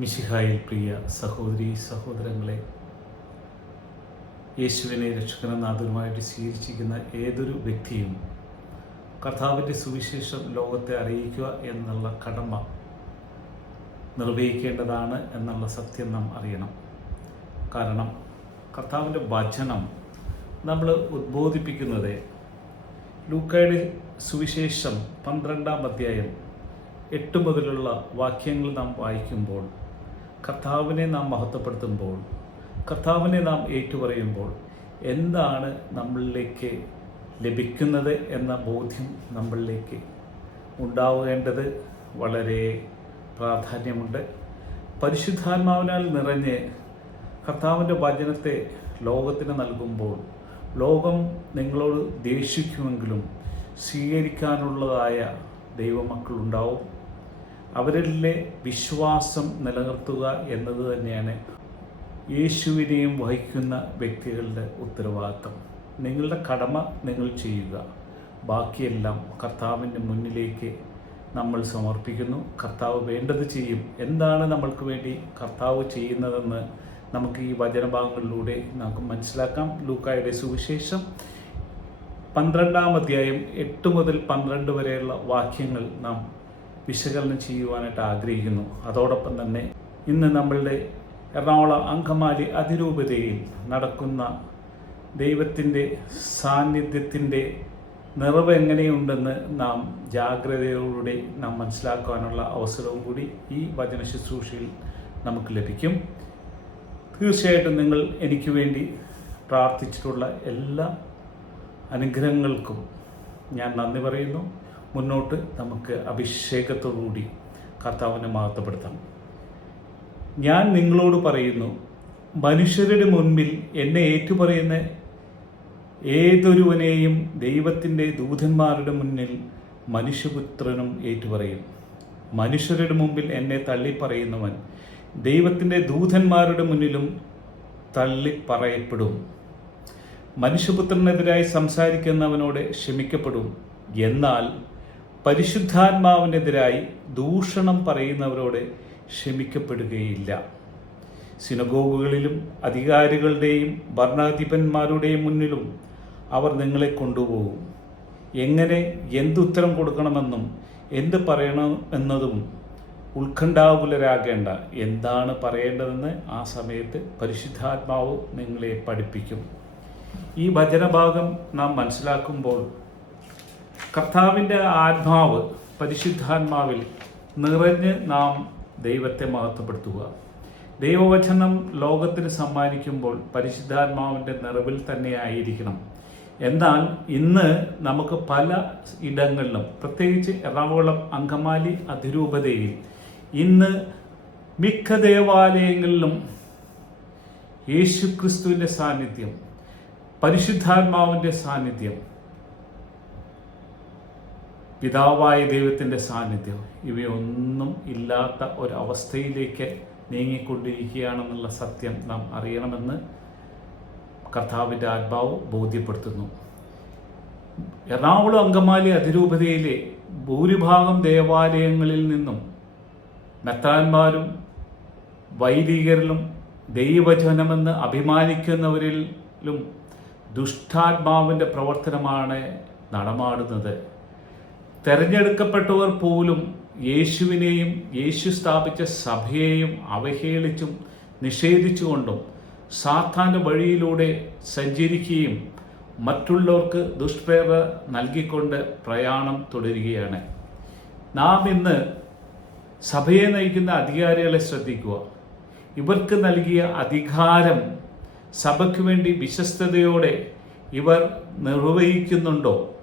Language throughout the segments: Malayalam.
മിശിഹായിൽ പ്രിയ സഹോദരി സഹോദരങ്ങളെ യേശുവിനെ രക്ഷകനാഥനുമായിട്ട് സ്വീകരിച്ചിരിക്കുന്ന ഏതൊരു വ്യക്തിയും കർത്താവിന്റെ സുവിശേഷം ലോകത്തെ അറിയിക്കുക എന്നുള്ള കടമ നിർവഹിക്കേണ്ടതാണ് എന്നുള്ള സത്യം നാം അറിയണം. കാരണം കർത്താവിന്റെ വചനം നമ്മൾ ഉദ്ബോധിപ്പിക്കുന്നത് ലൂക്കയുടെ സുവിശേഷം പന്ത്രണ്ടാം അധ്യായം എട്ട് മുതലുള്ള വാക്യങ്ങൾ നാം വായിക്കുമ്പോൾ കർത്താവിനെ നാം മഹത്വപ്പെടുത്തുമ്പോൾ കർത്താവിനെ നാം ഏറ്റുപറയുമ്പോൾ എന്താണ് നമ്മളിലേക്ക് ലഭിക്കുന്നത് എന്ന ബോധ്യം നമ്മളിലേക്ക് ഉണ്ടാവേണ്ടത് വളരെ പ്രാധാന്യമുണ്ട്. പരിശുദ്ധാത്മാവിനാൽ നിറഞ്ഞ് കർത്താവിന്റെ വചനത്തെ ലോകത്തിന് നൽകുമ്പോൾ ലോകം നിങ്ങളോട് ദേഷിക്കുമെങ്കിലും സ്വീകരിക്കാനുള്ളതായ ദൈവമക്കളുണ്ടാവും. അവരിലെ വിശ്വാസം നിലനിർത്തുക എന്നത് തന്നെയാണ് യേശുവിനെയും വഹിക്കുന്ന വ്യക്തികളുടെ ഉത്തരവാദിത്തം. നിങ്ങളുടെ കടമ നിങ്ങൾ ചെയ്യുക. ബാക്കിയെല്ലാം കർത്താവിന്റെ മുന്നിലേക്ക് നമ്മൾ സമർപ്പിക്കുന്നു. കർത്താവ് വേണ്ടത് ചെയ്യും. എന്താണ് നമ്മൾക്ക് വേണ്ടി കർത്താവ് ചെയ്യുന്നതെന്ന് നമുക്ക് ഈ വചനഭാഗങ്ങളിലൂടെ നമുക്ക് മനസ്സിലാക്കാം. ലൂക്കായുടെ സുവിശേഷം പന്ത്രണ്ടാം അധ്യായം എട്ട് മുതൽ പന്ത്രണ്ട് വരെയുള്ള വാക്യങ്ങൾ നാം വിശകലനം ചെയ്യുവാനായിട്ട് ആഗ്രഹിക്കുന്നു. അതോടൊപ്പം തന്നെ ഇന്ന് നമ്മളുടെ എറണാകുളം അങ്കമാലി അതിരൂപതയിൽ നടക്കുന്ന ദൈവത്തിന്റെ സാന്നിധ്യത്തിന്റെ നിറവ് എങ്ങനെയുണ്ടെന്ന് നാം ജാഗ്രതയോടുകൂടി നാം മനസ്സിലാക്കുവാനുള്ള അവസരവും കൂടി ഈ വചന ശുശ്രൂഷയിൽ നമുക്ക് ലഭിക്കും. തീർച്ചയായിട്ടും നിങ്ങൾ എനിക്ക് വേണ്ടി പ്രാർത്ഥിച്ചിട്ടുള്ള എല്ലാ അനുഗ്രഹങ്ങൾക്കും ഞാൻ നന്ദി പറയുന്നു. മുന്നോട്ട് നമുക്ക് അഭിഷേകത്തോടുകൂടി കർത്താവിനെ മഹത്വപ്പെടുത്താം. ഞാൻ നിങ്ങളോട് പറയുന്നു മനുഷ്യരുടെ മുൻപിൽ എന്നെ ഏറ്റുപറയുന്ന ഏതൊരുവനെയും ദൈവത്തിന്റെ ദൂതന്മാരുടെ മുന്നിൽ മനുഷ്യപുത്രനും ഏറ്റുപറയും. മനുഷ്യരുടെ മുമ്പിൽ എന്നെ തള്ളിപ്പറയുന്നവൻ ദൈവത്തിന്റെ ദൂതന്മാരുടെ മുന്നിലും തള്ളിപ്പറയപ്പെടും. മനുഷ്യപുത്രനെതിരായി സംസാരിക്കുന്നവനോട് ക്ഷമിക്കപ്പെടും. എന്നാൽ പരിശുദ്ധാത്മാവിനെതിരായി ദൂഷണം പറയുന്നവരോട് ക്ഷമിക്കപ്പെടുകയില്ല. സിനഗോഗുകളിലും അധികാരികളുടെയും ഭരണാധിപന്മാരുടെയും മുന്നിലും അവർ നിങ്ങളെ കൊണ്ടുപോകും. എങ്ങനെ എന്തുത്തരം കൊടുക്കണമെന്നും എന്ത് പറയണമെന്നതും ഉത്കണ്ഠാകുലരാകേണ്ട എന്താണ് പറയേണ്ടതെന്ന് ആ സമയത്ത് പരിശുദ്ധാത്മാവ് നിങ്ങളെ പഠിപ്പിക്കും. ഈ വചനഭാഗം നാം മനസ്സിലാക്കുമ്പോൾ കർത്താവിന്റെ ആത്മാവ് പരിശുദ്ധാത്മാവിൽ നിറഞ്ഞ് നാം ദൈവത്തെ മഹത്വപ്പെടുത്തുക. ദൈവവചനം ലോകത്തിന് സമ്മാനിക്കുമ്പോൾ പരിശുദ്ധാത്മാവിന്റെ നിറവിൽ തന്നെ ആയിരിക്കണം. എന്നാൽ ഇന്ന് നമുക്ക് പല ഇടങ്ങളിലും പ്രത്യേകിച്ച് എറണാകുളം അങ്കമാലി അതിരൂപതയിൽ ഇന്ന് മിക്ക ദേവാലയങ്ങളിലും യേശുക്രിസ്തുവിന്റെ സാന്നിധ്യം പരിശുദ്ധാത്മാവിന്റെ സാന്നിധ്യം പിതാവായ ദൈവത്തിന്റെ സാന്നിധ്യം ഇവയൊന്നും ഇല്ലാത്ത ഒരവസ്ഥയിലേക്ക് നീങ്ങിക്കൊണ്ടിരിക്കുകയാണെന്നുള്ള സത്യം നാം അറിയണമെന്ന് കർത്താവിന്റെ ആത്മാവ് ബോധ്യപ്പെടുത്തുന്നു. എറണാകുളം അങ്കമാലി അതിരൂപതയിലെ ഭൂരിഭാഗം ദേവാലയങ്ങളിൽ നിന്നും മെത്താന്മാരും വൈദികരിലും ദൈവജനമെന്ന് അഭിമാനിക്കുന്നവരിലും ദുഷ്ടാത്മാവിന്റെ പ്രവർത്തനമാണ് നടമാടുന്നത്. തെരഞ്ഞെടുക്കപ്പെട്ടവർ പോലും യേശുവിനെയും യേശു സ്ഥാപിച്ച സഭയെയും അവഹേളിച്ചും നിഷേധിച്ചുകൊണ്ടും സാത്താന്റെ വഴിയിലൂടെ സഞ്ചരിക്കുകയും മറ്റുള്ളവർക്ക് ദുഷ്പ്രേരണ നൽകിക്കൊണ്ട് പ്രയാണം തുടരുകയാണ്. നാം ഇന്ന് സഭയെ നയിക്കുന്ന അധികാരികളെ ശ്രദ്ധിക്കുക. ഇവർക്ക് നൽകിയ അധികാരം സഭയ്ക്ക് വേണ്ടി വിശ്വസ്തയോടെ ഇവർ നിർവഹിക്കുന്നുണ്ടോ?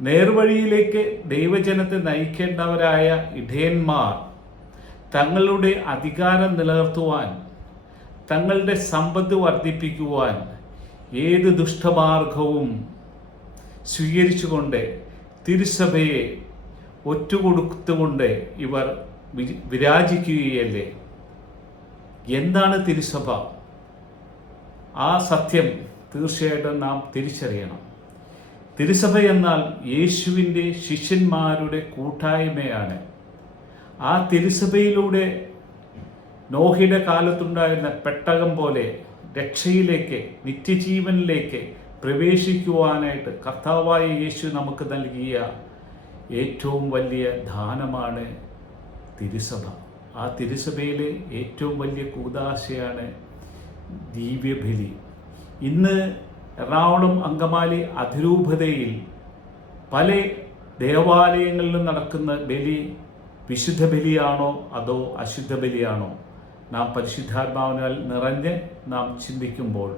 നേർവഴിയിലേക്ക് ദൈവജനത്തെ നയിക്കേണ്ടവരായ ഇടയന്മാർ തങ്ങളുടെ അധികാരം നിലനിർത്തുവാൻ തങ്ങളുടെ സമ്പത്ത് വർദ്ധിപ്പിക്കുവാൻ ഏത് ദുഷ്ടമാർഗവും സ്വീകരിച്ചുകൊണ്ട് തിരുസഭയെ ഒറ്റുകൊടുത്തുകൊണ്ട് ഇവർ വിരാജിക്കുകയല്ലേ? എന്താണ് തിരുസഭ? ആ സത്യം തീർച്ചയായിട്ടും നാം തിരിച്ചറിയണം. തിരുസഭ എന്നാൽ യേശുവിന്റെ ശിഷ്യന്മാരുടെ കൂട്ടായ്മയാണ്. ആ തിരുസഭയിലൂടെ നോഹിയുടെ കാലത്തുണ്ടായിരുന്ന പെട്ടകം പോലെ രക്ഷയിലേക്ക് നിത്യജീവനിലേക്ക് പ്രവേശിക്കുവാനായിട്ട് കർത്താവായ യേശു നമുക്ക് നൽകിയ ഏറ്റവും വലിയ ദാനമാണ് തിരുസഭ. ആ തിരുസഭയിലെ ഏറ്റവും വലിയ കൂതാശയാണ് ദിവ്യബലി. ഇന്ന് എറണാകുളം അങ്കമാലി അതിരൂപതയിൽ പല ദേവാലയങ്ങളിലും നടക്കുന്ന ബലി വിശുദ്ധ ബലിയാണോ അതോ അശുദ്ധ ബലിയാണോ? നാം പരിശുദ്ധാത്മാവിനാൽ നിറഞ്ഞ് നാം ചിന്തിക്കുമ്പോൾ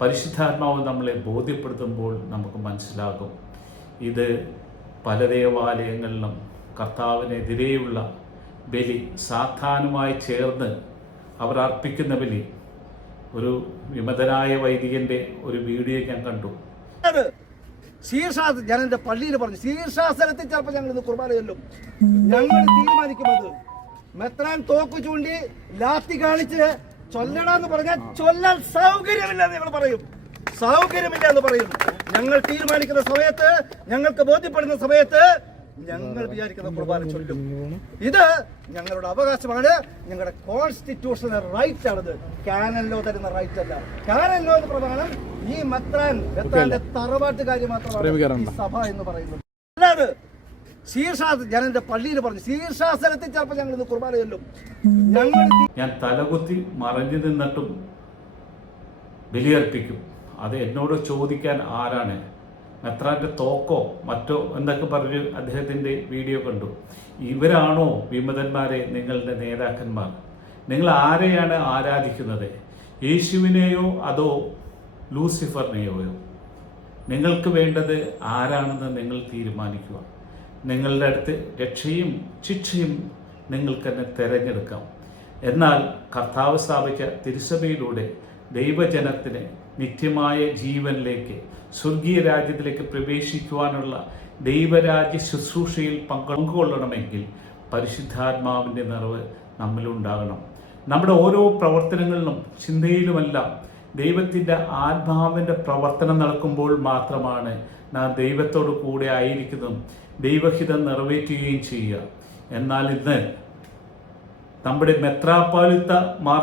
പരിശുദ്ധാത്മാവ് നമ്മളെ ബോധ്യപ്പെടുത്തുമ്പോൾ നമുക്ക് മനസ്സിലാകും. ഇത് പല ദേവാലയങ്ങളിലും കർത്താവിനെതിരെയുള്ള ബലി സാധാനുമായി ചേർന്ന് അവർ അർപ്പിക്കുന്ന ബലി. ഒരു വിമതനായ വൈദികന്റെ ഒരു വീഡിയോ ഞാൻ കണ്ടു. ശീർഷാസ ഞാൻ എന്റെ പള്ളിയിൽ പറഞ്ഞു ശീർഷാസനത്തിൽ ചിലപ്പോൾ ഞങ്ങൾ ഇന്ന് കുർബാന ചെല്ലും. ഞങ്ങൾ തീരുമാനിക്കുന്നത് മെത്രാൻ തോക്ക് ചൂണ്ടി ലാത്തി കാണിച്ച് ചൊല്ലണമെന്ന് പറഞ്ഞാൽ ചൊല്ലാൻ സൗകര്യമില്ല എന്ന് ഞങ്ങൾ പറയും. സൗകര്യമില്ല എന്ന് പറയും. ഞങ്ങൾ തീരുമാനിക്കുന്ന സമയത്ത് ഞങ്ങൾക്ക് ബോധ്യപ്പെടുന്ന സമയത്ത് ഞങ്ങൾ വിചാരിക്കുന്ന കുർബാന ചൊല്ലും. ഇത് ഞങ്ങളുടെ അവകാശമാണ്. ഞങ്ങളുടെ കോൺസ്റ്റിറ്റ്യൂഷണൽ റൈറ്റ് ആണത്. കാനൻ ലോ തരുന്ന റൈറ്റ് അല്ല. കാനൻ ലോ എന്ന് പ്രമാണം ഈ മെത്രാൻ മെത്രാന്റെ തറവാട്ടുകാരി മാത്രമാണ് സഭ എന്ന് പറയുന്നത്. ശീർഷാസ ഞാൻ എന്റെ പള്ളിയിൽ പറഞ്ഞു ശീർഷാസനത്തിൽ ചിലപ്പോൾ ഞങ്ങൾ ഇന്ന് കുർബാന ചൊല്ലും. ഞങ്ങൾ ഞാൻ തലകുത്തി മറഞ്ഞു നിന്നിട്ടും ബലിയർപ്പിക്കും. അത് എന്നോട് ചോദിക്കാൻ ആരാണ്? മെത്രാന്റെ തോക്കോ മറ്റോ എന്നൊക്കെ പറഞ്ഞ് അദ്ദേഹത്തിന്റെ വീഡിയോ കണ്ടു. ഇവരാണോ വിമതന്മാരെ നിങ്ങളുടെ നേതാക്കന്മാർ? നിങ്ങൾ ആരെയാണ് ആരാധിക്കുന്നത്? യേശുവിനെയോ അതോ ലൂസിഫറിനെയോ നിങ്ങൾക്ക് വേണ്ടത് ആരാണെന്ന് നിങ്ങൾ തീരുമാനിക്കുക. നിങ്ങളുടെ അടുത്ത് രക്ഷയും ശിക്ഷയും നിങ്ങൾക്ക് തന്നെ തിരഞ്ഞെടുക്കാം. എന്നാൽ കർത്താവ് സ്ഥാപിച്ച തിരുസഭയിലൂടെ ദൈവജനത്തിന് നിത്യമായ ജീവനിലേക്ക് സ്വർഗീയ രാജ്യത്തിലേക്ക് പ്രവേശിക്കുവാനുള്ള ദൈവരാജ്യ ശുശ്രൂഷയിൽ പങ്കുകൊള്ളണമെങ്കിൽ പരിശുദ്ധാത്മാവിന്റെ നിറവ് നമ്മളുണ്ടാകണം നമ്മുടെ ഓരോ പ്രവർത്തനങ്ങളിലും ചിന്തയിലുമെല്ലാം ദൈവത്തിന്റെ ആത്മാവിന്റെ പ്രവർത്തനം നടക്കുമ്പോൾ മാത്രമാണ് നാം ദൈവത്തോട് കൂടെ ആയിരിക്കുന്നതും ദൈവഹിതം നിറവേറ്റുകയും ചെയ്യുക. എന്നാൽ ഇന്ന് നമ്മുടെ മെത്രാപ്പാലിത്ത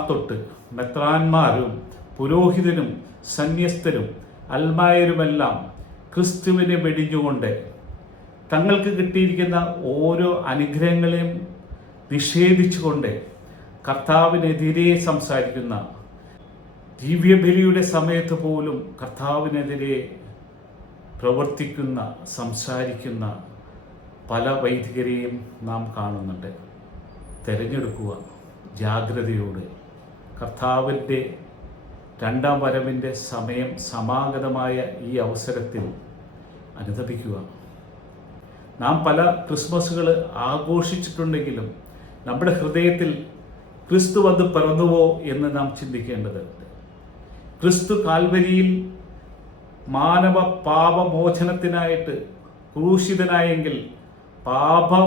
തൊട്ട് മെത്രാന്മാരും പുരോഹിതനും സന്യസ്തരും അൽമായരുമെല്ലാം ക്രിസ്തുവിനെ വെടിഞ്ഞുകൊണ്ട് തങ്ങൾക്ക് കിട്ടിയിരിക്കുന്ന ഓരോ അനുഗ്രഹങ്ങളെയും നിഷേധിച്ചുകൊണ്ട് കർത്താവിനെതിരെ സംസാരിക്കുന്ന ദിവ്യബലിയുടെ സമയത്ത് പോലും കർത്താവിനെതിരെ പ്രവർത്തിക്കുന്ന സംസാരിക്കുന്ന പല വൈദികരെയും നാം കാണുന്നുണ്ട്. തിരഞ്ഞെടുക്കുക ജാഗ്രതയോടെ. കർത്താവിന്റെ രണ്ടാം വരവിന്റെ സമയം സമാഗതമായ ഈ അവസരത്തിൽ അനുദപിക്കുക. നാം പല ക്രിസ്മസുകൾ ആഘോഷിച്ചിട്ടുണ്ടെങ്കിലും നമ്മുടെ ഹൃദയത്തിൽ ക്രിസ്തു വന്ന് പിറന്നുവോ എന്ന് നാം ചിന്തിക്കേണ്ടതുണ്ട് ക്രിസ്തു കാൽവരിയിൽ മാനവ പാപമോചനത്തിനായിട്ട് ക്രൂശിതനായെങ്കിൽ പാപം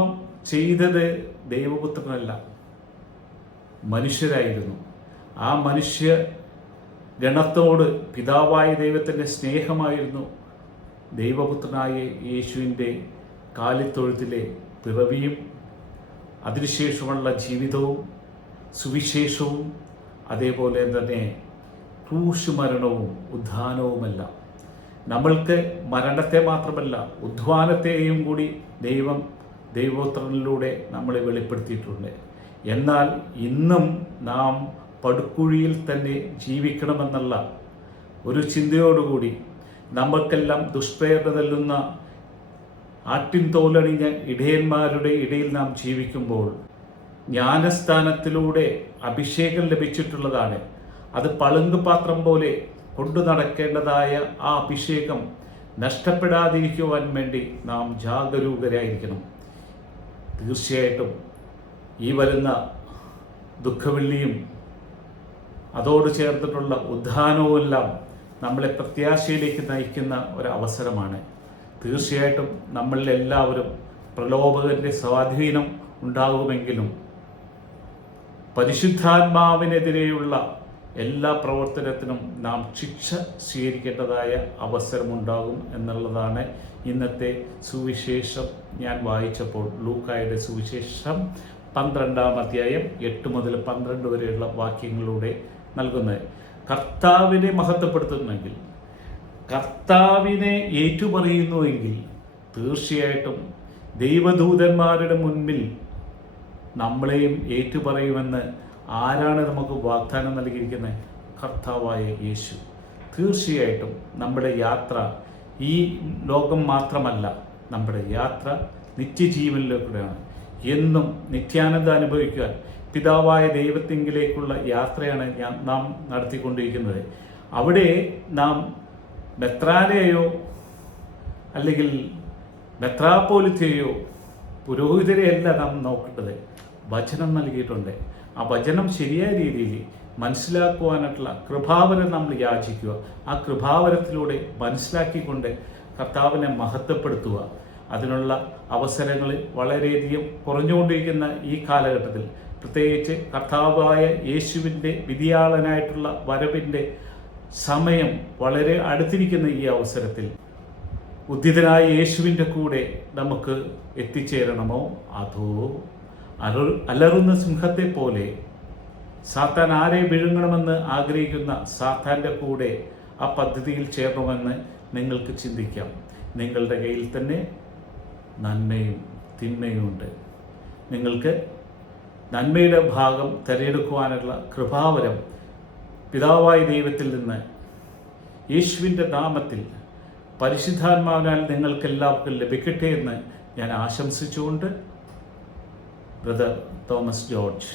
ചെയ്തത് ദൈവപുത്രനല്ല മനുഷ്യരായിരുന്നു. ആ മനുഷ്യ ഗണത്തോട് പിതാവായ ദൈവത്തിന്റെ സ്നേഹമായിരുന്നു ദൈവപുത്രനായ യേശുവിന്റെ കാലിത്തൊഴുത്തിലെ പിറവിയും അതിനുശേഷമുള്ള ജീവിതവും സുവിശേഷവും അതേപോലെ തന്നെ ക്രൂശ് മരണവും ഉദ്ധാനവുമെല്ലാം. നമ്മൾക്ക് മരണത്തെ മാത്രമല്ല ഉദ്ധാനത്തെയും കൂടി ദൈവം ദൈവോത്രനിലൂടെ നമ്മളെ വെളിപ്പെടുത്തിയിട്ടുണ്ട്. എന്നാൽ ഇന്നും നാം പടുക്കുഴിയിൽ തന്നെ ജീവിക്കണമെന്നുള്ള ഒരു ചിന്തയോടുകൂടി നമുക്കെല്ലാം ദുഷ്പ്രേരണ നൽകുന്ന ആട്ടിൻ തോലണിഞ്ഞ ഇടയന്മാരുടെ ഇടയിൽ നാം ജീവിക്കുമ്പോൾ ജ്ഞാനസ്ഥാനത്തിലൂടെ അഭിഷേകം ലഭിച്ചിട്ടുള്ളതാണ്. അത് പളുങ്ക് പാത്രം പോലെ കൊണ്ടു നടക്കേണ്ടതായ ആ അഭിഷേകം നഷ്ടപ്പെടാതിരിക്കുവാൻ വേണ്ടി നാം ജാഗരൂകരായിരിക്കണം. തീർച്ചയായിട്ടും ഈ വരുന്ന ദുഃഖവെള്ളിയും അതോട് ചേർത്തിട്ടുള്ള ഉദ്ധാനവുമെല്ലാം നമ്മളെ പ്രത്യാശയിലേക്ക് നയിക്കുന്ന ഒരു അവസരമാണ് തീർച്ചയായിട്ടും നമ്മളിൽ എല്ലാവരും പ്രലോഭകന്റെ സ്വാധീനം ഉണ്ടാകുമെങ്കിലും പരിശുദ്ധാത്മാവിനെതിരെയുള്ള എല്ലാ പ്രവർത്തനത്തിനും നാം ശിക്ഷ സ്വീകരിക്കേണ്ടതായ അവസരമുണ്ടാകും എന്നുള്ളതാണ് ഇന്നത്തെ സുവിശേഷം. ഞാൻ വായിച്ചപ്പോൾ ലൂക്കായുടെ സുവിശേഷം പന്ത്രണ്ടാം അധ്യായം എട്ട് മുതൽ പന്ത്രണ്ട് വരെയുള്ള വാക്യങ്ങളിലൂടെ നൽകുന്നത്. കർത്താവിനെ മഹത്വപ്പെടുത്തുന്നെങ്കിൽ കർത്താവിനെ ഏറ്റുപറയുന്നുവെങ്കിൽ തീർച്ചയായിട്ടും ദൈവദൂതന്മാരുടെ മുൻപിൽ നമ്മളെയും ഏറ്റുപറയുമെന്ന് ആരാണ് നമുക്ക് വാഗ്ദാനം നൽകിയിരിക്കുന്നത്? കർത്താവായ യേശു. തീർച്ചയായിട്ടും നമ്മുടെ യാത്ര ഈ ലോകം മാത്രമല്ല നമ്മുടെ യാത്ര നിത്യജീവനിലേക്കൂടെയാണ് എന്നും നിത്യാനന്ദം അനുഭവിക്കുവാൻ പിതാവായ ദൈവത്തിങ്കിലേക്കുള്ള യാത്രയാണ് ഞാൻ നാം നടത്തിക്കൊണ്ടിരിക്കുന്നത്. അവിടെ നാം മെത്രാനെയോ അല്ലെങ്കിൽ മെത്രാപ്പോലിത്തെയോ പുരോഹിതരെയല്ല നാം നോക്കേണ്ടത്. വചനം നൽകിയിട്ടുണ്ട്. ആ വചനം ശരിയായ രീതിയിൽ മനസ്സിലാക്കുവാനായിട്ടുള്ള കൃപാവരം നമ്മൾ യാചിക്കുക. ആ കൃപാവരത്തിലൂടെ മനസ്സിലാക്കിക്കൊണ്ട് കർത്താവിനെ മഹത്വപ്പെടുത്തുക. അതിനുള്ള അവസരങ്ങൾ വളരെയധികം കുറഞ്ഞുകൊണ്ടിരിക്കുന്ന ഈ കാലഘട്ടത്തിൽ പ്രത്യേകിച്ച് കർത്താവായ യേശുവിന്റെ വിധിയാളനായിട്ടുള്ള വരവിന്റെ സമയം വളരെ അടുത്തിരിക്കുന്ന ഈ അവസരത്തിൽ ഉദ്ധിതനായ യേശുവിന്റെ കൂടെ നമുക്ക് എത്തിച്ചേരണമോ? അതോ അലു അലറുന്ന സിംഹത്തെ പോലെ സാത്താൻ ആരെ വിഴുങ്ങണമെന്ന് ആഗ്രഹിക്കുന്ന സാത്താന്റെ കൂടെ ആ പദ്ധതിയിൽ ചേർന്നുമെന്ന് നിങ്ങൾക്ക് ചിന്തിക്കാം. നിങ്ങളുടെ കയ്യിൽ തന്നെ നന്മയും തിന്മയും ഉണ്ട് നിങ്ങൾക്ക് നന്മയുടെ ഭാഗം തിരഞ്ഞെടുക്കുവാനുള്ള കൃപാവരം പിതാവായ ദൈവത്തിൽ നിന്ന് യേശുവിന്റെ നാമത്തിൽ പരിശുദ്ധാത്മാവിനാൽ നിങ്ങൾക്കെല്ലാവർക്കും ലഭിക്കട്ടെ എന്ന് ഞാൻ ആശംസിച്ചുകൊണ്ട് ബ്രദർ തോമസ് ജോർജ്.